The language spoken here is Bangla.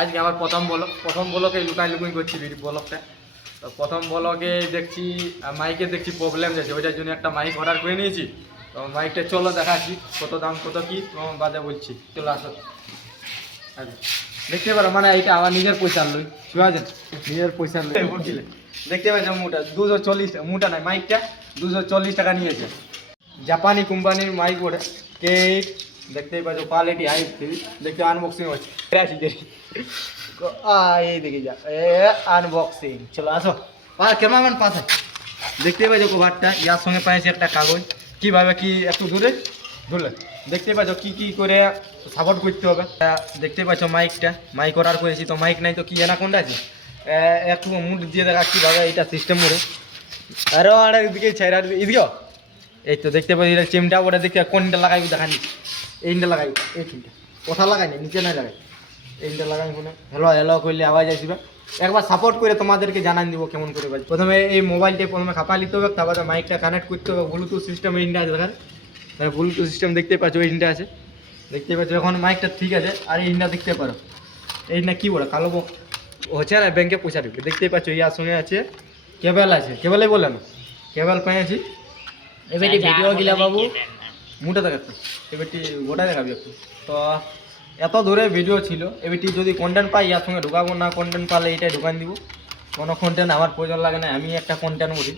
আজকে আমার প্রথম ব্লকে লুকাই করছি ব্লকটা। তো প্রথম ব্লকে দেখছি মাইকে দেখছি প্রবলেম যাচ্ছে, ওইটার জন্য একটা মাইক অর্ডার করে নিয়েছি। তো মাইকটা চলো দেখাচ্ছি কত দাম কত কি তোমার বাজে বলছি, চলো আসো। দেখতে পারো মানে এইটা আমার নিজের পয়সার লই, ঠিক আছে, নিজের পয়সার লই বুঝলে। দেখতে পাচ্ছ মুটা 240, মুটা নাই মাইকটা 240 টাকা নিয়েছে। জাপানি কোম্পানির মাইক ওটা কে, দেখতেই পাচ্ছ কোয়ালিটি হাই। দেখতে আনবক্সিং হচ্ছে এই দেখে যা আনবক্সিং, চলো আসো। ক্যামেরাম্যান পাশে দেখতে পাচ্ছ কভারটা, ইয়ার সঙ্গে পাইছি একটা কাগজ, কীভাবে কি একটু দূরে ধরলে দেখতে পাচ্ছ কি কি করে সাপোর্ট করতে হবে। দেখতে পাচ্ছ মাইকটা, মাইক অর্ডার করেছি, তো মাইক নাই তো কি এনা কোনটা আছে, একটু মুড দিয়ে দেখা কীভাবে এটা সিস্টেম করে। আরও আর এদিকে ছাইরা এদিকেও এই তো দেখতে পাচ্ছি এটা চিমটা, ওটা দেখতে কোনটা লাগাইবি দেখানি, এইটা লাগাই, এইটা কথা লাগাইনি নিচে নাই লাগাই, এইটা লাগাই মনে হ্যালো হ্যালো করলে আওয়াজ আসবে। একবার সাপোর্ট করে তোমাদেরকে জানান দিব কেমন করে বাজে। প্রথমে এই মোবাইলটা প্রথমে খাপা নিতে হবে, তারপরে মাইকটা কানেক্ট করতে হবে। ব্লুটুথ সিস্টেম এইটা আছে দেখার, ব্লুটুথ সিস্টেম দেখতে পাচ্ছ এইটা আছে, দেখতে পাচ্ছ এখন মাইকটা ঠিক আছে। আর এইটা দেখতে পারো এইটা কি বলে কালো হচ্ছে না, ব্যাংকে পয়সা ঢুকবে। দেখতেই পাচ্ছ ইয়ার সঙ্গে আছে কেবল আছে, কেবলে বলে না কেবল পেয়েছি। এবারে ভিডিও গিলা বাবু মুটা দেখাচ্ছি, এবারটি গোটা দেখাবি একটু। তো এত দূরে ভিডিও ছিল, এবারটি যদি কন্টেন্ট পাই ইয়ার সঙ্গে ঢুকাবো, না কন্টেন্ট পালে এইটাই ঢুকান দিব। কোনো কন্টেন্ট আমার প্রয়োজন লাগে না, আমি একটা কন্টেন্ট বলি